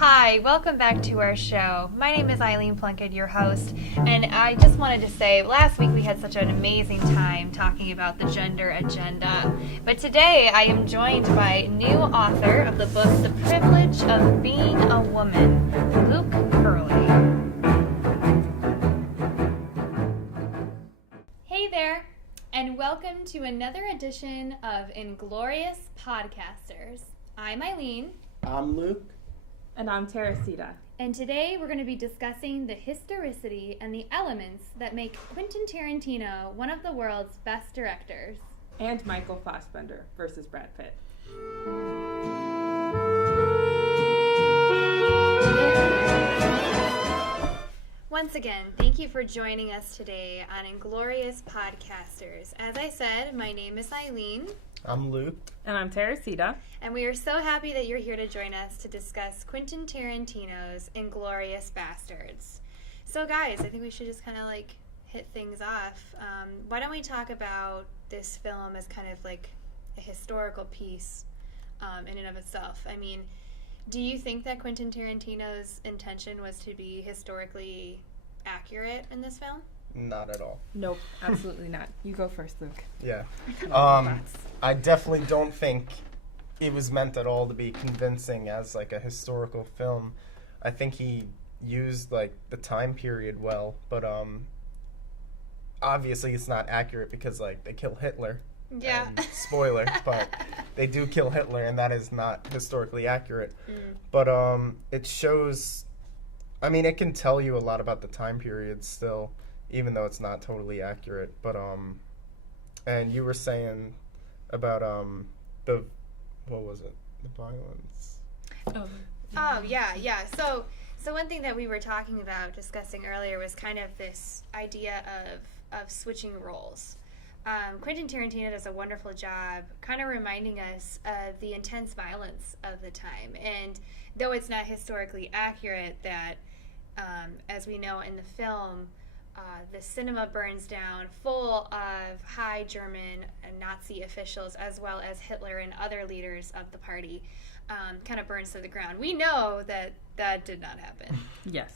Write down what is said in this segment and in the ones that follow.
Hi, welcome back to our show. My name is Eileen Plunkett, your host, and I just wanted to say, last week we had such an amazing time talking about the gender agenda, but today I am joined by new author of the book, The Privilege of Being a Woman, Luke Hurley. Hey there, and welcome to another edition of Inglourious Podcasters. I'm Eileen. I'm Luke. And I'm Teresita. And today we're going to be discussing the historicity and the elements that make Quentin Tarantino one of the world's best directors. And Michael Fassbender versus Brad Pitt. Once again, thank you for joining us today on Inglourious Podcasters. As I said, my name is Eileen. I'm Luke. And I'm Teresita. And we are so happy that you're here to join us to discuss Quentin Tarantino's Inglourious Basterds. So guys, I think we should just kind of hit things off. Why don't we talk about this film as kind of like a historical piece in and of itself? I mean, do you think that Quentin Tarantino's intention was to be historically accurate in this film? Not at all. Nope, absolutely not. You go first, Luke. Yeah. I definitely don't think it was meant at all to be convincing as like a historical film. I think he used like the time period well, but obviously it's not accurate because like they kill Hitler. Yeah. And, spoiler, but they do kill Hitler, and that is not historically accurate. But it shows, I mean, it can tell you a lot about the time period still, even though it's not totally accurate. But and you were saying about the, what was it? The violence. Oh yeah. So one thing that we were talking about, discussing earlier, was kind of this idea of switching roles. Quentin Tarantino does a wonderful job kind of reminding us of the intense violence of the time. And though it's not historically accurate that, as we know in the film, the cinema burns down full of high German and Nazi officials, as well as Hitler and other leaders of the party, kind of burns to the ground. We know that that did not happen. Yes.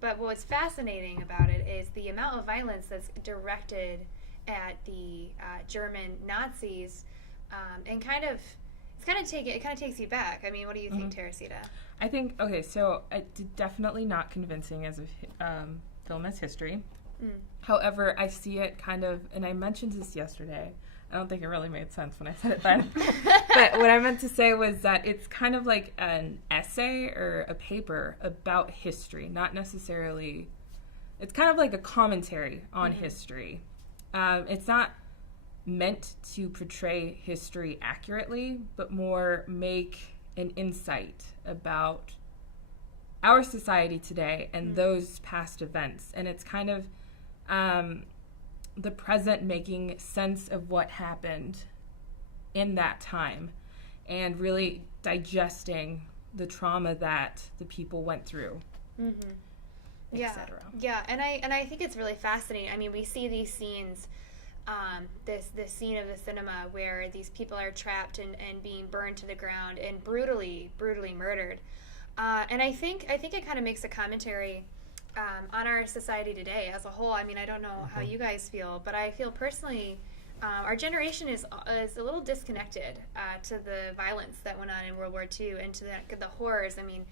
But what's fascinating about it is the amount of violence that's directed at the German Nazis, and it kind of takes you back. I mean, what do you think, Teresita? I think, okay, so it's definitely not convincing as a film as history. However, I see it kind of, and I mentioned this yesterday, I don't think it really made sense when I said it then. But what I meant to say was that it's kind of like an essay or a paper about history, not necessarily, it's kind of like a commentary on history. It's not meant to portray history accurately, but more make an insight about our society today and those past events. And it's kind of the present making sense of what happened in that time and really digesting the trauma that the people went through, etc. Yeah, and I think it's really fascinating. I mean, we see these scenes, this scene of the cinema where these people are trapped and being burned to the ground and brutally murdered. And I think it kind of makes a commentary on our society today as a whole. I mean, I don't know how you guys feel, but I feel personally our generation is a little disconnected to the violence that went on in World War II and to the horrors. I mean,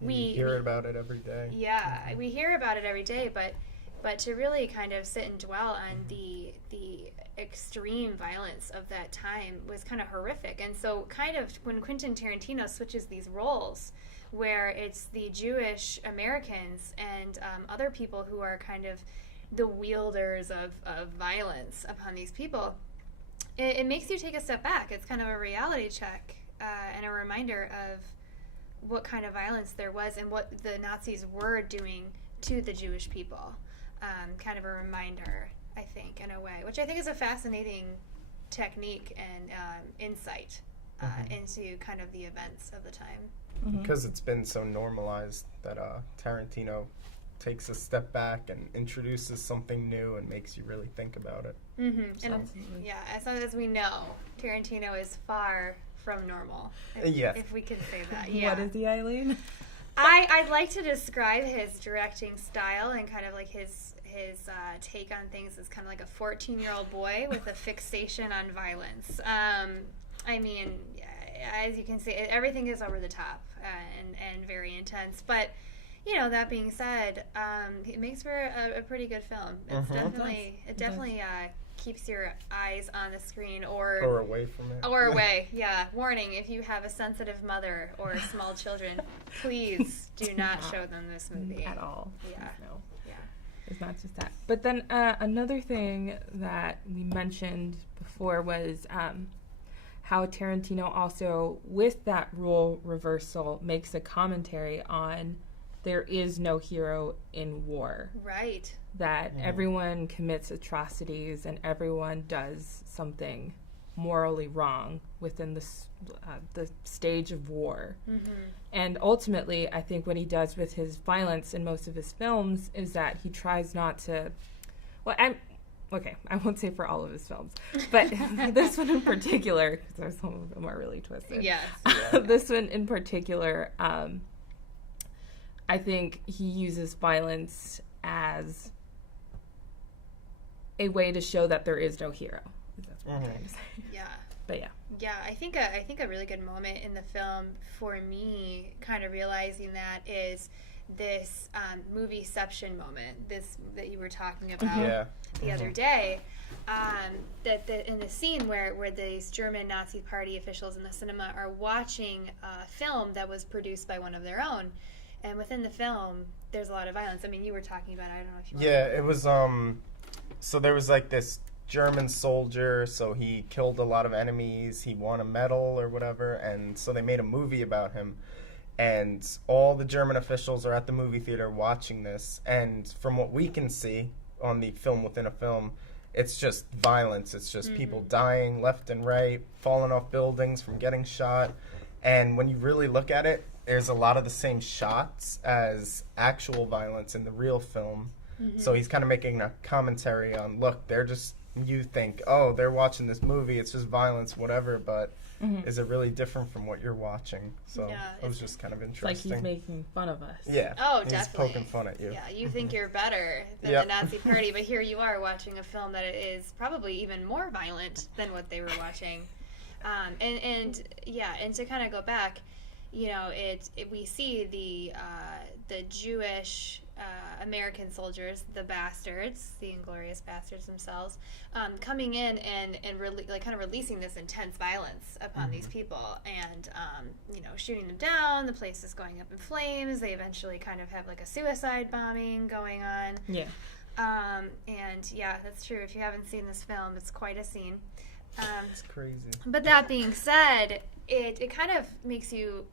we hear about it every day. Yeah, we hear about it every day, but to really kind of sit and dwell on the extreme violence of that time was kind of horrific. And so kind of when Quentin Tarantino switches these roles, where it's the Jewish Americans and other people who are kind of the wielders of violence upon these people, it makes you take a step back. It's kind of a reality check and a reminder of what kind of violence there was and what the Nazis were doing to the Jewish people. Kind of a reminder, I think, in a way, which I think is a fascinating technique and insight into kind of the events of the time. Because it's been so normalized that Tarantino takes a step back and introduces something new and makes you really think about it. And yeah, as we know, Tarantino is far from normal. If we can say that. Yeah. What is he, Eileen? I'd like to describe his directing style and kind of like his take on things as kind of like a 14-year-old boy with a fixation on violence. I mean, as you can see, everything is over the top and very intense. But, you know, that being said, it makes for a pretty good film. It's definitely keeps your eyes on the screen or away from it. Or away, yeah. Warning, if you have a sensitive mother or small children, please do not show them this movie. At all. Yeah. No. Yeah. It's not just that. But then another thing that we mentioned before was how Tarantino also, with that role reversal, makes a commentary on there is no hero in war. Right. That everyone commits atrocities and everyone does something morally wrong within the stage of war. Mm-hmm. And ultimately, I think what he does with his violence in most of his films is that he tries not to... Well, I won't say for all of his films, but this one in particular, because some of them are really twisted. Yes. This one in particular, I think he uses violence as a way to show that there is no hero. That's what I'm trying to say. Yeah. But yeah. Yeah, I think a really good moment in the film for me, kind of realizing that, is this movieception moment, this that you were talking about the other day. That in the scene where these German Nazi Party officials in the cinema are watching a film that was produced by one of their own. And within the film, there's a lot of violence. I mean, you were talking about it. I don't know if you want to... it was, so there was like this German soldier, so he killed a lot of enemies, he won a medal or whatever, and so they made a movie about him. And all the German officials are at the movie theater watching this, and from what we can see on the film within a film, it's just violence. It's just people dying left and right, falling off buildings from getting shot. And when you really look at it, there's a lot of the same shots as actual violence in the real film. Mm-hmm. So he's kind of making a commentary on, look, they're just, you think, oh, they're watching this movie, it's just violence, whatever, but is it really different from what you're watching? So it was just kind of interesting. Like he's making fun of us. Yeah. Oh, he's definitely. poking fun at you. Yeah, you think you're better than the Nazi Party, but here you are watching a film that is probably even more violent than what they were watching. And to kind of go back, you know, we see the Jewish American soldiers, the Basterds, the Inglourious Basterds themselves, coming in and kind of releasing this intense violence upon these people, and you know, shooting them down. The place is going up in flames. They eventually kind of have like a suicide bombing going on. Yeah. And yeah, that's true. If you haven't seen this film, it's quite a scene. It's crazy. But that being said, it kind of makes you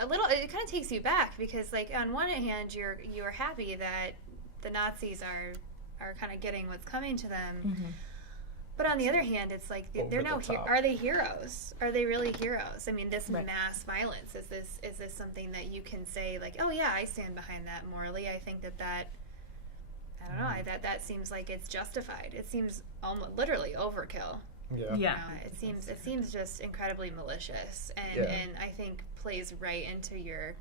it kind of takes you back, because like on one hand you're happy that the Nazis are kind of getting what's coming to them, but on the other hand it's like they're now are they heroes? Are they really heroes? I mean, this mass violence, is this something that you can say like, oh yeah, I stand behind that morally? I think that I don't know, that seems like it's justified. It seems almost literally overkill. Yeah. It seems just incredibly malicious, and I think plays right into your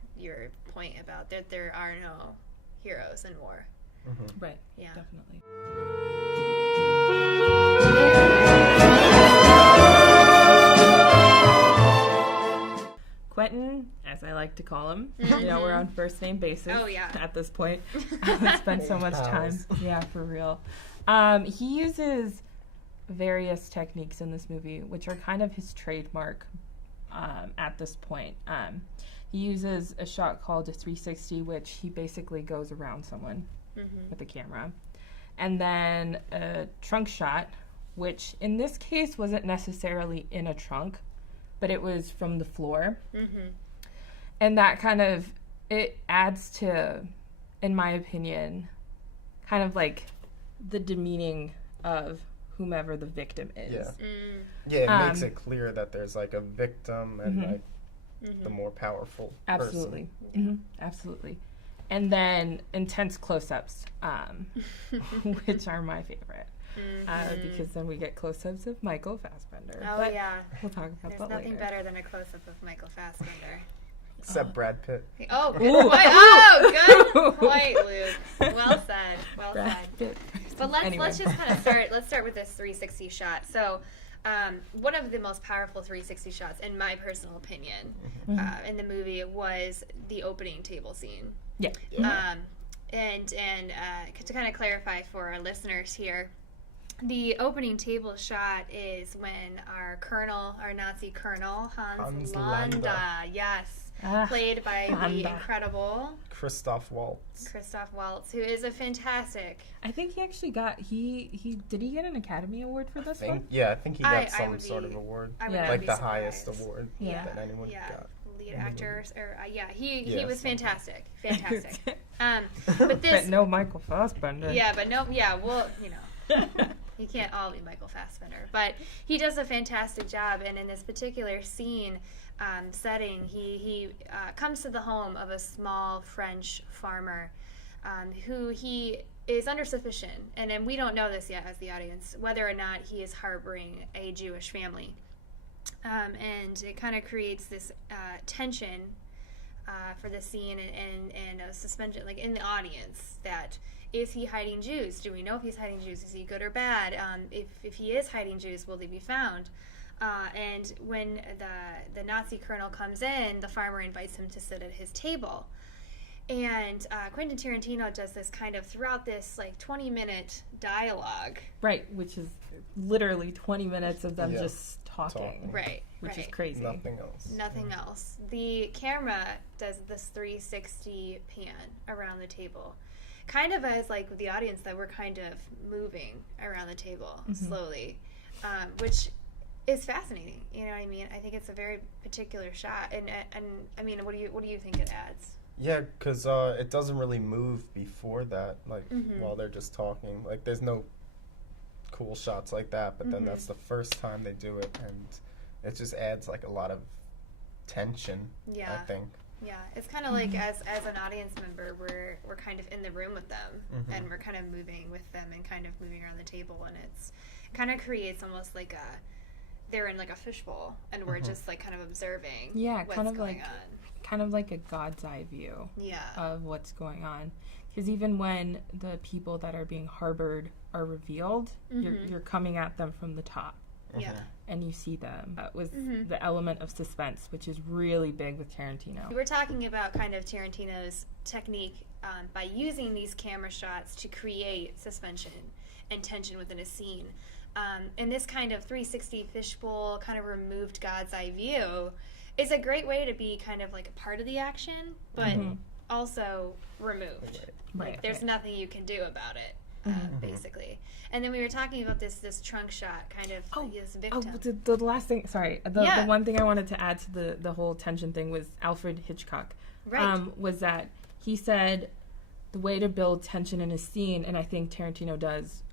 point about that there are no heroes in war. Right. Yeah. Definitely. Quentin, as I like to call him, you know, we're on first name basis at this point. Spent so much time. Yeah, for real. He uses various techniques in this movie, which are kind of his trademark at this point. He uses a shot called a 360, which he basically goes around someone with a camera. And then a trunk shot, which in this case wasn't necessarily in a trunk, but it was from the floor. And that kind of, it adds to, in my opinion, kind of like the demeaning of whomever the victim is. It makes it clear that there's like a victim and like the more powerful Absolutely. person. Absolutely. And then intense close-ups, which are my favorite. Because then we get close-ups of Michael Fassbender. Oh, but yeah. We'll talk about There's that nothing later. better than a close-up of Michael Fassbender. Except Brad Pitt. Oh, good point. Oh, good point, Luke. Well said. Well Brad said. Pitt. But Anyway. let's just kind of start. Let's start with this 360 shot. So, one of the most powerful 360 shots, in my personal opinion, in the movie was the opening table scene. Yeah. And to kind of clarify for our listeners here, the opening table shot is when our Nazi colonel, Hans Landa, yes, played by the incredible Christoph Waltz. Who is a fantastic. I think he actually got, did he get an Academy Award for this one? Yeah, I think he got some sort of award. Like the highest award that anyone got. Lead actors, he was fantastic. But But this, no Michael Fassbender. well, you can't all be Michael Fassbender, but he does a fantastic job. And in this particular scene setting, he comes to the home of a small French farmer who he is under suspicion, and we don't know this yet as the audience, whether or not he is harboring a Jewish family. And it kind of creates this tension for the scene and a suspension, like in the audience, that is he hiding Jews? Do we know if he's hiding Jews? Is he good or bad? If he is hiding Jews, will they be found? And when the Nazi colonel comes in, the farmer invites him to sit at his table. And Quentin Tarantino does this kind of throughout this 20-minute dialogue. Right, which is literally 20 minutes of them just talking. Right. Which is crazy. Nothing else. The camera does this 360 pan around the table. Kind of as the audience that we're kind of moving around the table slowly, which is fascinating. You know what I mean? I think it's a very particular shot, and I mean, what do you think it adds? Yeah, because it doesn't really move before that, while they're just talking. There's no cool shots like that, but then that's the first time they do it, and it just adds a lot of tension. Yeah, I think. Yeah, it's kind of like as an audience member, we're kind of in the room with them, and we're kind of moving with them and kind of moving around the table, and it kind of creates almost they're in a fishbowl, and we're just kind of observing what's going on. Kind of like a God's eye view of what's going on. Because even when the people that are being harbored are revealed, you're coming at them from the top. Yeah. And you see them. That was the element of suspense, which is really big with Tarantino. We're talking about kind of Tarantino's technique by using these camera shots to create suspension and tension within a scene. And this kind of 360 fishbowl, kind of removed God's eye view is a great way to be kind of a part of the action, but also removed. There's nothing you can do about it. Basically. And then we were talking about this trunk shot, kind of this victim. The last thing, sorry, the one thing I wanted to add to the whole tension thing was Alfred Hitchcock. Right. Was that he said the way to build tension in a scene, and I think Tarantino does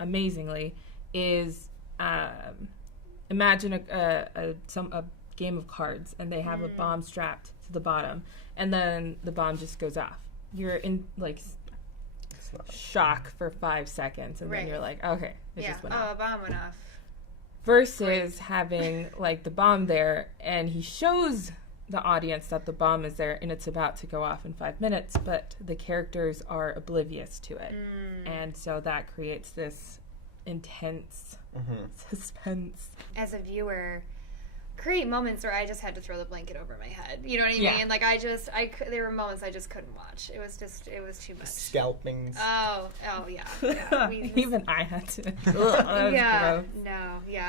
amazingly, is imagine a game of cards, and they have a bomb strapped to the bottom, and then the bomb just goes off. You're in shock for 5 seconds, and then you're like, okay, it just went off. A bomb went off. Versus having the bomb there, and he shows the audience that the bomb is there and it's about to go off in 5 minutes, but the characters are oblivious to it. And so that creates this intense suspense. As a viewer, create moments where I just had to throw the blanket over my head. You know what I mean? There were moments I just couldn't watch. It was too much. Scalpings. Oh, yeah. Even I had to. That was gross.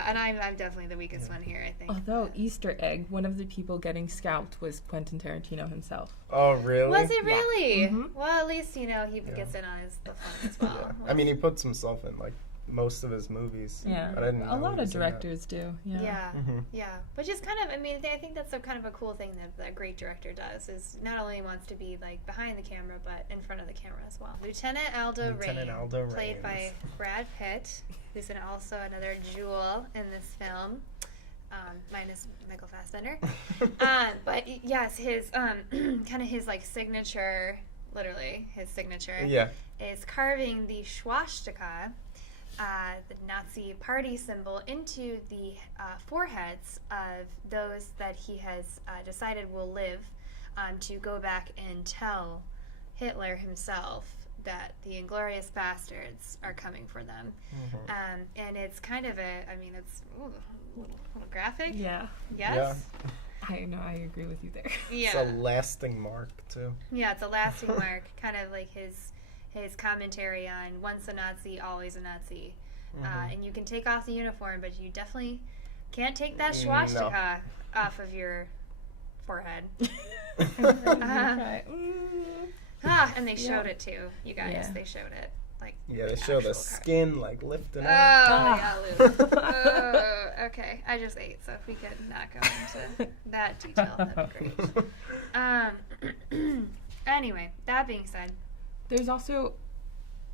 And I'm definitely the weakest one here, I think. Although, Easter egg, one of the people getting scalped was Quentin Tarantino himself. Oh, really? Was it really? Yeah. Well, at least, he gets in on the fun as well. I mean, he puts himself in, most of his movies. Yeah. I didn't know a lot of directors do. Yeah. Which is kind of, I think that's kind of a cool thing that a great director does, is not only wants to be behind the camera, but in front of the camera as well. Lieutenant Aldo Raine, played by Brad Pitt, who's also another jewel in this film, minus Michael Fassbender. But yes, his kind of his signature literally his signature, is carving the swastika, the Nazi party symbol, into the foreheads of those that he has decided will live, to go back and tell Hitler himself that the Inglourious Basterds are coming for them. And it's kind of it's a little graphic. Yeah. Yes? Yeah. I know, I agree with you there. Yeah. It's a lasting mark, too. Yeah, it's a lasting mark. Kind of like his commentary on once a Nazi, always a Nazi. And you can take off the uniform, but you definitely can't take that swastika off of your forehead. And they showed it too, you guys. Yeah. They showed it. They show the skin lifting up. Okay. I just ate, so if we could not go into that detail, that'd be great. Anyway, that being said, there's also,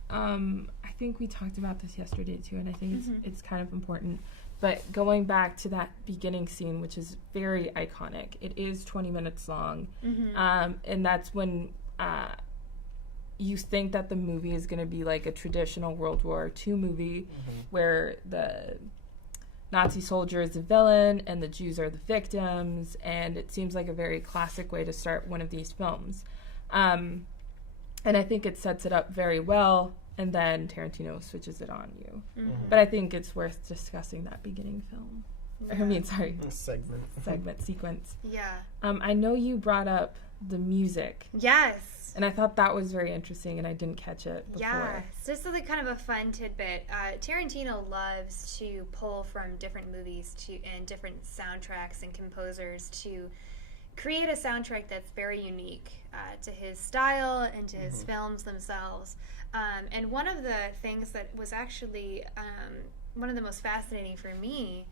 I think we talked about this yesterday too, and I think it's kind of important. But going back to that beginning scene, which is very iconic, it is 20 minutes long, and that's when you think that the movie is going to be like a traditional World War II movie, where the Nazi soldier is the villain and the Jews are the victims, and it seems like a very classic way to start one of these films. And I think it sets it up very well, and then Tarantino switches it on you. But I think it's worth discussing that beginning film. Segment, sequence. Yeah. I know you brought up the music. Yes. And I thought that was very interesting, and I didn't catch it before. Yeah, so this is like kind of a fun tidbit. Tarantino loves to pull from different movies and different soundtracks and composers to create a soundtrack that's very unique to his style and to his films themselves. And one of the things that was actually one of the most fascinating for me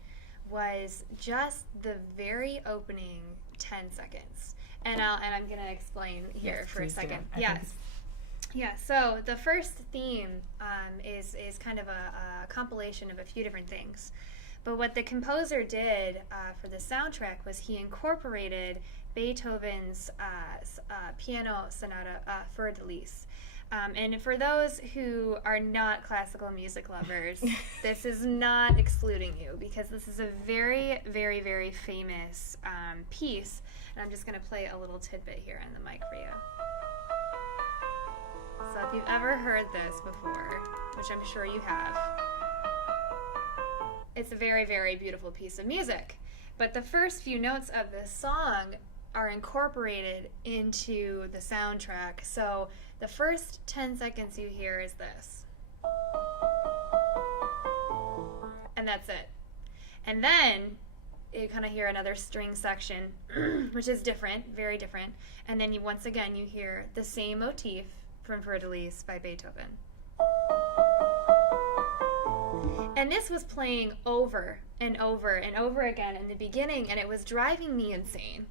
was just the very opening 10 seconds. And I'm going to explain here for a second. Yes. Yeah, so the first theme is kind of a compilation of a few different things. But what the composer did for the soundtrack was he incorporated Beethoven's piano sonata, Für de Lis. And for those who are not classical music lovers, this is not excluding you, because this is a very, very, very famous piece. And I'm just going to play a little tidbit here on the mic for you. So if you've ever heard this before, which I'm sure you have, it's a very, very beautiful piece of music. But the first few notes of this song are incorporated into the soundtrack. So the first 10 seconds you hear is this. And that's it. And then you kind of hear another string section, which is different, very different. And then once again you hear the same motif from Für de Lis by Beethoven. And this was playing over and over and over again in the beginning, and it was driving me insane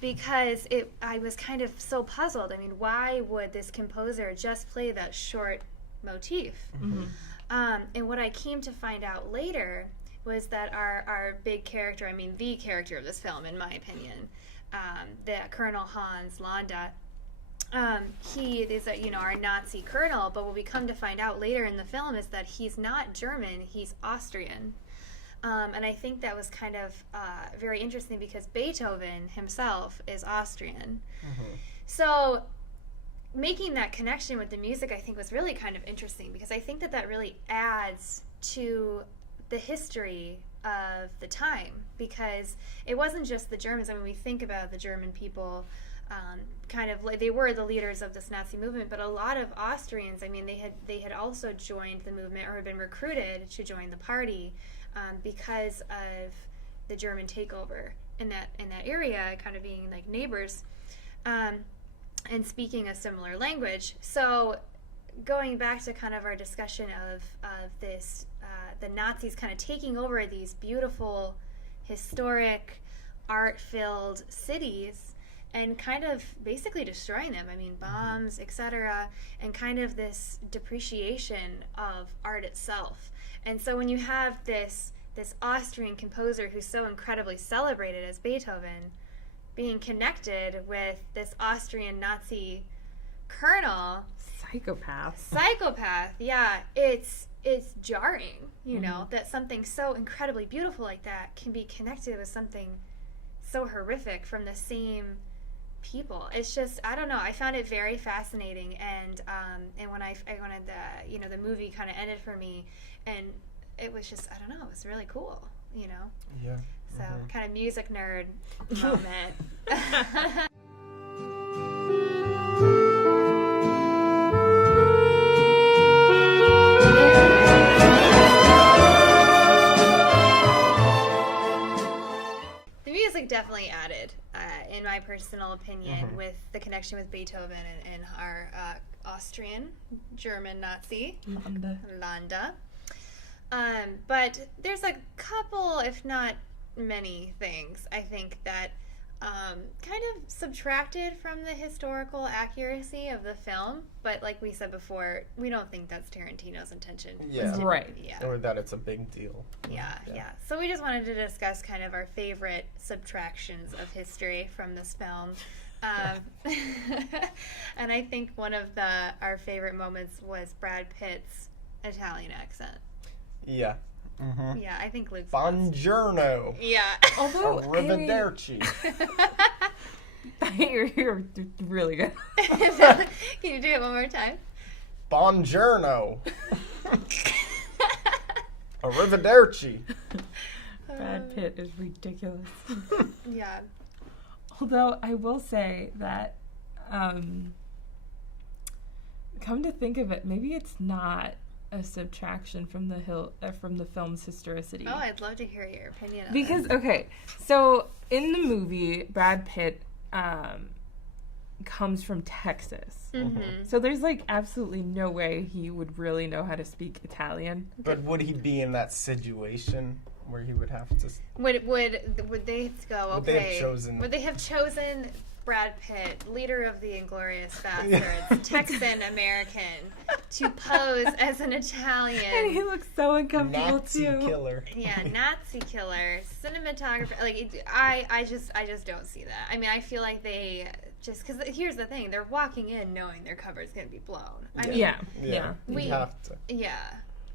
because I was kind of so puzzled. I mean, why would this composer just play that short motif? And what I came to find out later was that our big character, I mean the character of this film, in my opinion, the Colonel Hans Landa, he is our Nazi colonel, but what we come to find out later in the film is that he's not German, he's Austrian. And I think that was kind of very interesting because Beethoven himself is Austrian. So making that connection with the music, I think, was really kind of interesting, because I think that really adds to the history of the time, because it wasn't just the Germans. I mean, we think about the German people, kind of like they were the leaders of this Nazi movement, but a lot of Austrians, I mean, they had also joined the movement or had been recruited to join the party because of the German takeover in that area, kind of being like neighbors, and speaking a similar language. So going back to kind of our discussion of this, the Nazis kind of taking over these beautiful, historic, art-filled cities and kind of basically destroying them. I mean, bombs, etc., and kind of this depreciation of art itself. And so when you have this Austrian composer who's so incredibly celebrated as Beethoven being connected with this Austrian Nazi Colonel. Psychopath, yeah. It's jarring, you know, that something so incredibly beautiful like that can be connected with something so horrific from the same people. It's just, I don't know, I found it very fascinating, and when I wanted the movie kind of ended for me, and it was just, I don't know, it was really cool, you know. Yeah. So kind of music nerd moment. The music definitely added, in my personal opinion, with the connection with Beethoven and our Austrian German Nazi Landa. But there's a couple, if not many, things I think that kind of subtracted from the historical accuracy of the film. But like we said before, we don't think that's Tarantino's intention. Yeah. Right. Yeah. Or that it's a big deal. Yeah. So we just wanted to discuss kind of our favorite subtractions of history from this film. And I think one of our favorite moments was Brad Pitt's Italian accent. Yeah. Mm-hmm. Yeah, I think Luke's Buongiorno. Yeah. Although, Arrivederci. you're really good. Can you do it one more time? Buongiorno. Arrivederci. Brad Pitt is ridiculous. Yeah. Although I will say that, come to think of it, maybe it's not a subtraction from the film's historicity. Oh, I'd love to hear your opinion on Because, okay, so in the movie, Brad Pitt comes from Texas. Mm-hmm. So there's, like, absolutely no way he would really know how to speak Italian. But would he be in that situation where he would have to... Would they go, okay... Would they have chosen Brad Pitt, leader of the Inglourious Basterds, Texan-American, to pose as an Italian... And he looks so uncomfortable, Nazi too. killer. Yeah, Nazi killer, cinematographer... Like, I just don't see that. I mean, I feel like they... Just because here's the thing, they're walking in knowing their cover's going to be blown. I mean, Yeah. We have to. Yeah.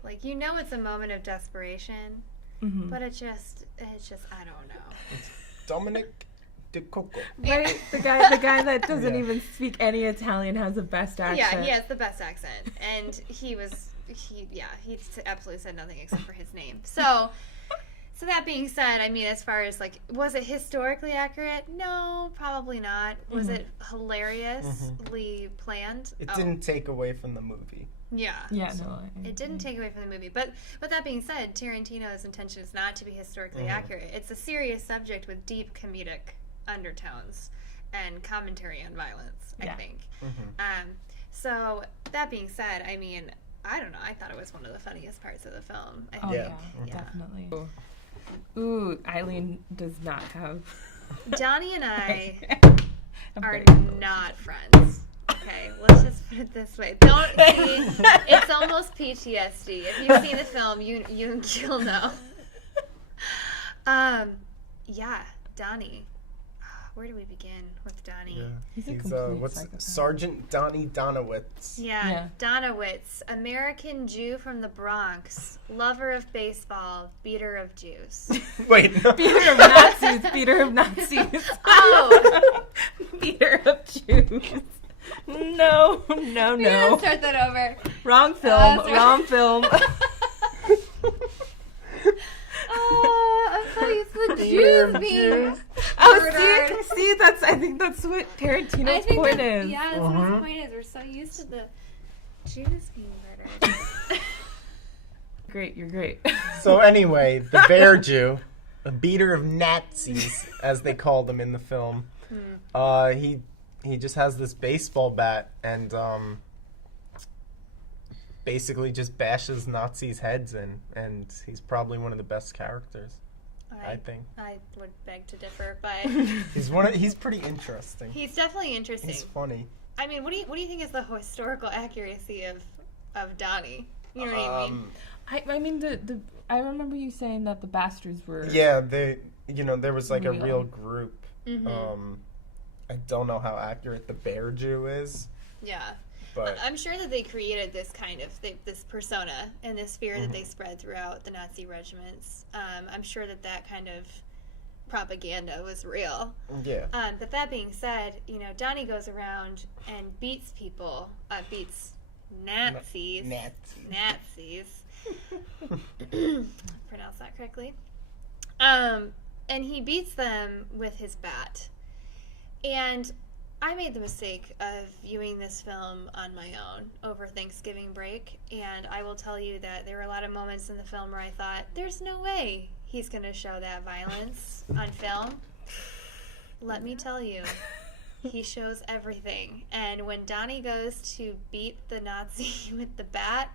Like, you know it's a moment of desperation, but it just, I don't know. It's Dominic De Coco. Right? The guy that doesn't even speak any Italian has the best accent. Yeah, he has the best accent. And he absolutely said nothing except for his name. So that being said, I mean, as far as, like, was it historically accurate? No, probably not. Was it hilariously planned? It didn't take away from the movie. Yeah. Yeah, no. It didn't take away from the movie. But that being said, Tarantino's intention is not to be historically accurate. It's a serious subject with deep comedic undertones and commentary on violence, I think. So, that being said, I mean, I don't know. I thought it was one of the funniest parts of the film. I think. Definitely. Ooh, Eileen does not have... Donnie and I are very not friends. Okay, let's just put it this way. Don't see. It's almost PTSD. If you've seen the film, you'll know. Yeah, Donnie. Where do we begin with Donnie? Yeah. He's a He's complete what's psychopath. Sergeant Donnie Donowitz. Yeah, Donowitz, American Jew from the Bronx, lover of baseball, beater of Jews. Wait, no. Beater of Nazis. Beater of Nazis. Oh! Beater of Jews. No. We're gonna start that over. Wrong film. Sorry. Wrong film. I'm so used to the Jews being murdered. See, I think that's what Tarantino's point is. Yeah, that's what his point is. We're so used to the Jews being murdered. Great, you're great. So anyway, the Bear Jew, a beater of Nazis, as they called him in the film, he just has this baseball bat and basically just bashes Nazis' heads in, and he's probably one of the best characters, I think. I would beg to differ, but He's pretty interesting. he's definitely interesting. He's funny. I mean, what do you think is the historical accuracy of Donnie? You know what I mean? I mean, I remember you saying that the Basterds were... Yeah, there was like real. a real group. I don't know how accurate the Bear Jew is, Yeah. But I'm sure that they created this kind of this persona and this fear that they spread throughout the Nazi regiments. I'm sure that kind of propaganda was real. yeah. But that being said, you know, Donnie goes around and beats people, beats Nazis. Nazis. Pronounce that correctly. And he beats them with his bat. And I made the mistake of viewing this film on my own over Thanksgiving break, and I will tell you that there were a lot of moments in the film where I thought, there's no way he's going to show that violence on film. Let me tell you, he shows everything. And when Donnie goes to beat the Nazi with the bat,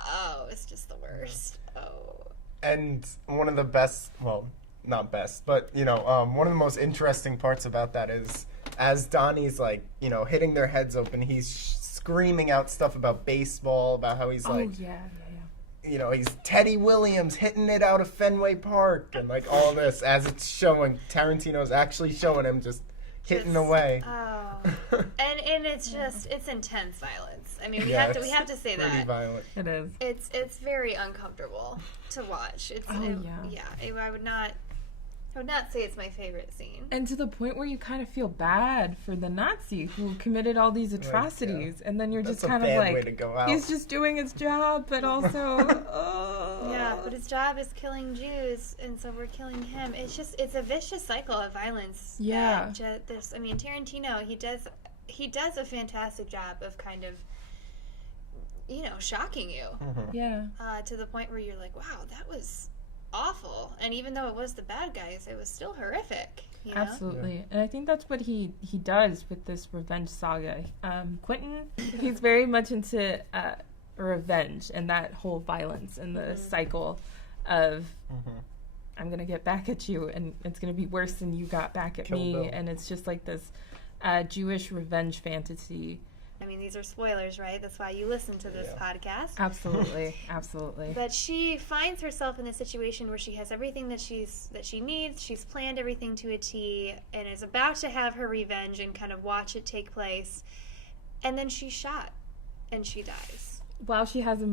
oh, it's just the worst. Oh. And one of the best, well, not best, but, you know, one of the most interesting parts about that is as Donnie's, like, you know, hitting their heads open, he's screaming out stuff about baseball, about how he's, like, you know, he's Teddy Williams hitting it out of Fenway Park, and, like, all this, as it's showing, Tarantino's actually showing him just hitting away. Oh. And it's just, it's intense violence. I mean, we have to say that. Pretty violent. It is. It's very uncomfortable to watch. I would not say it's my favorite scene. And to the point where you kind of feel bad for the Nazi who committed all these atrocities, and then you're That's just kind of a bad like, way to go out. he's just doing his job, but also, Yeah, but his job is killing Jews, and so we're killing him. It's a vicious cycle of violence. Yeah. Tarantino, he does a fantastic job of kind of, you know, shocking you. Yeah. To the point where you're like, wow, that was awful. And even though it was the bad guys, it was still horrific. You know? Absolutely. Yeah. And I think that's what he does with this revenge saga. Quentin, he's very much into revenge and that whole violence and the cycle of I'm going to get back at you, and it's going to be worse than you got back at Kill me. Bill. And it's just like this Jewish revenge fantasy. I mean, these are spoilers, right? That's why you listen to this podcast. Absolutely. Absolutely. But she finds herself in a situation where she has everything that she needs. She's planned everything to a T and is about to have her revenge and kind of watch it take place. And then she's shot and she dies. While she has a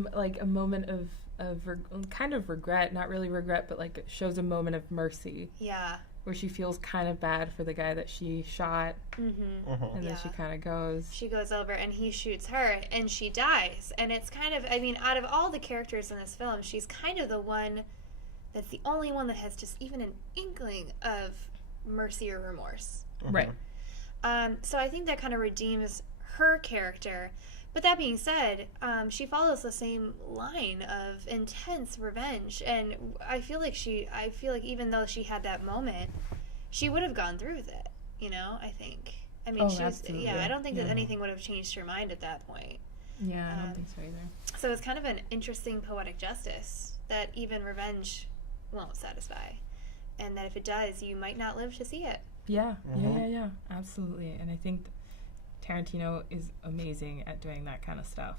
moment of kind of regret, not really regret, but like shows a moment of mercy. Yeah. Where she feels kind of bad for the guy that she shot, and then she kind of goes. She goes over and he shoots her, and she dies. And it's kind of, I mean, out of all the characters in this film, she's kind of the one that's the only one that has just even an inkling of mercy or remorse. Right. So I think that kind of redeems her character. But that being said, she follows the same line of intense revenge, and I feel like even though she had that moment, she would have gone through with it. You know, I think. I mean, I don't think that anything would have changed her mind at that point. Yeah, I don't think so either. So it's kind of an interesting poetic justice that even revenge won't satisfy, and that if it does, you might not live to see it. Yeah, yeah, absolutely. And I think Tarantino is amazing at doing that kind of stuff.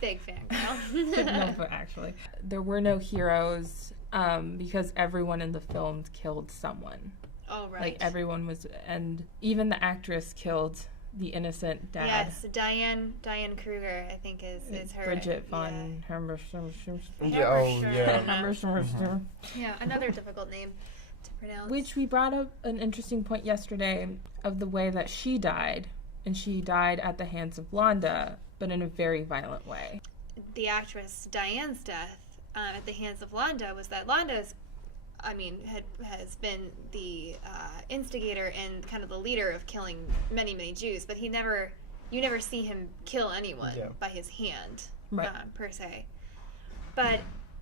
Big fan, girl. No, but actually, there were no heroes because everyone in the film killed someone. Oh, right. Like everyone was, and even the actress killed the innocent dad. Yes, Diane Kruger, I think is her. Bridget von Hermer. Yeah, another difficult name to pronounce. Which we brought up an interesting point yesterday of the way that she died, and she died at the hands of Londa, but in a very violent way. The actress Diane's death at the hands of Londa was that Londa's, has been the instigator and kind of the leader of killing many, many Jews, but you never see him kill anyone by his hand, per se. But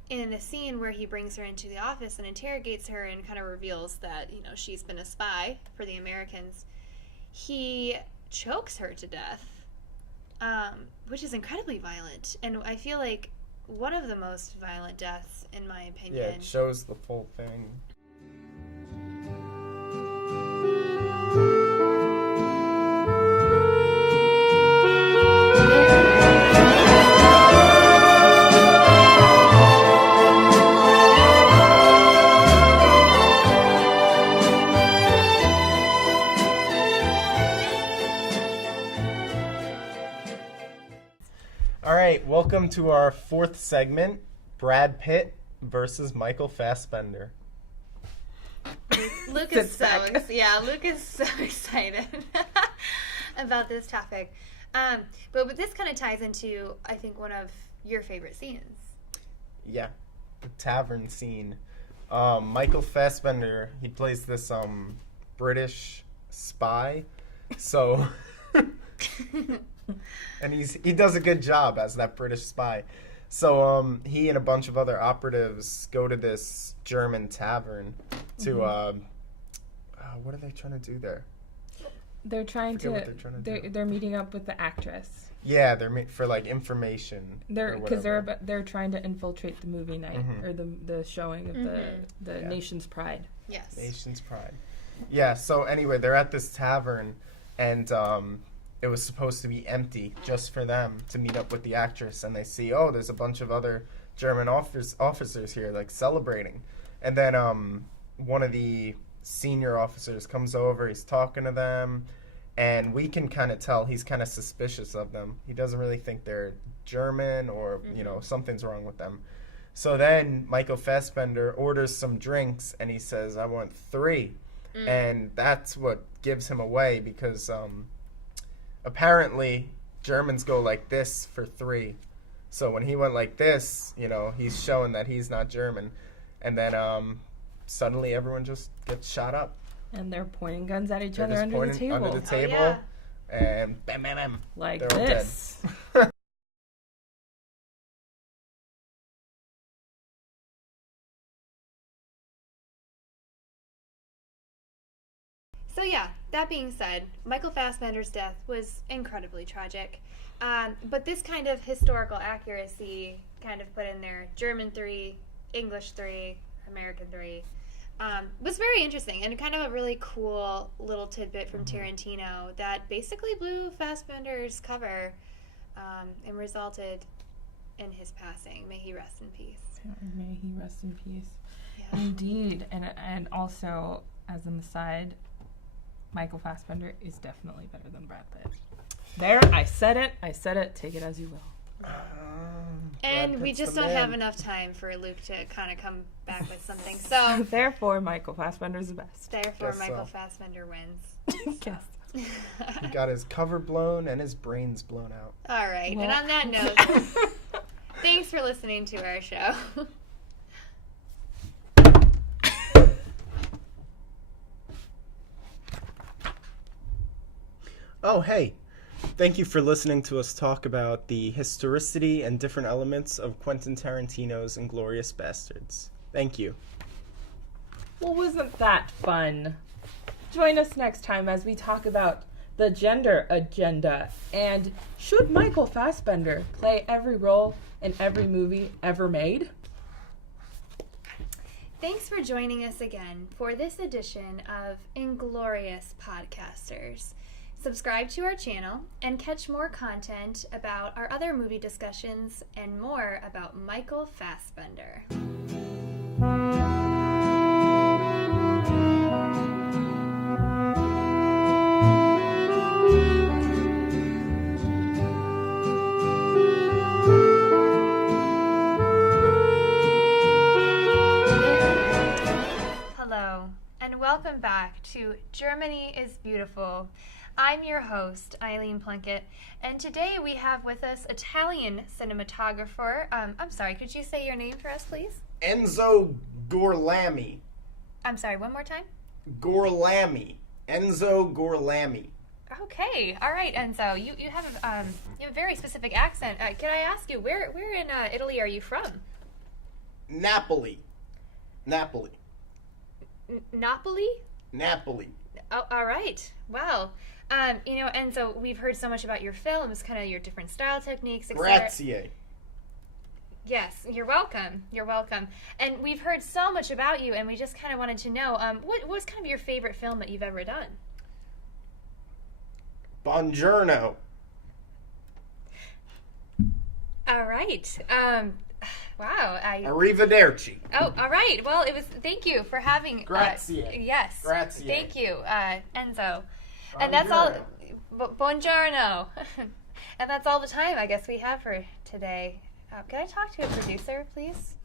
in the scene where he brings her into the office and interrogates her and kind of reveals that, you know, she's been a spy for the Americans, he chokes her to death, which is incredibly violent. And I feel like one of the most violent deaths, in my opinion. Yeah, it shows the full thing. right, welcome to our fourth segment, Brad Pitt versus Michael Fassbender. Luke is so excited about this topic. But this kind of ties into, I think, one of your favorite scenes. Yeah, the tavern scene. Michael Fassbender, he plays this British spy. So, and he does a good job as that British spy. So he and a bunch of other operatives go to this German tavern to what are they trying to do there? They're they're meeting up with the actress. Yeah, they're for like information. They're trying to infiltrate the movie night or the showing of the Nation's Pride. Yes. Nation's Pride. Yeah. So anyway, they're at this tavern, and it was supposed to be empty just for them to meet up with the actress, and they see, oh, there's a bunch of other German officers here, like celebrating, and then one of the senior officers comes over, he's talking to them, and we can kind of tell he's kind of suspicious of them. He doesn't really think they're German or, something's wrong with them. So then Michael Fassbender orders some drinks, and he says, I want 3. And that's what gives him away, because apparently Germans go like this for 3. So when he went like this, he's showing that he's not German. And then suddenly everyone just gets shot up. And they're pointing guns at each other under the table. Oh, yeah. And bam, bam, bam. Like this. So yeah, that being said, Michael Fassbender's death was incredibly tragic. But this kind of historical accuracy kind of put in there, German 3, English 3, American 3, was very interesting and kind of a really cool little tidbit from Tarantino that basically blew Fassbender's cover and resulted in his passing. May he rest in peace. May he rest in peace. Yeah. Indeed. And also, as an aside, Michael Fassbender is definitely better than Brad Pitt. There, I said it, take it as you will. And we just don't have enough time for Luke to kind of come back with something. So therefore, Michael Fassbender's the best. Therefore, Michael Fassbender wins. Yes. He got his cover blown and his brains blown out. All right. Well. And on that note, thanks for listening to our show. Oh, hey. Thank you for listening to us talk about the historicity and different elements of Quentin Tarantino's Inglourious Basterds. Thank you. Well, wasn't that fun? Join us next time as we talk about the gender agenda and should Michael Fassbender play every role in every movie ever made? Thanks for joining us again for this edition of Inglourious Podcasters. Subscribe to our channel and catch more content about our other movie discussions and more about Michael Fassbender. Hello, and welcome back to Germany is Beautiful. I'm your host, Eileen Plunkett, and today we have with us Italian cinematographer. I'm sorry, could you say your name for us, please? Enzo Gorlami. I'm sorry, one more time? Gorlami. Enzo Gorlami. Okay, all right, Enzo. You have a very specific accent. Can I ask you, where in Italy are you from? Napoli. Napoli? Napoli. Oh, all right. Wow. Enzo, we've heard so much about your films, kind of your different style techniques, etc. Grazie. Yes, you're welcome. You're welcome. And we've heard so much about you, and we just kind of wanted to know, what was kind of your favorite film that you've ever done? Buongiorno. All right. Wow. Arrivederci. Oh, all right. Well, thank you for having... Grazie. Yes. Grazie. Thank you, Enzo. And that's all... Buongiorno. And that's all the time I guess we have for today. Can I talk to a producer, please?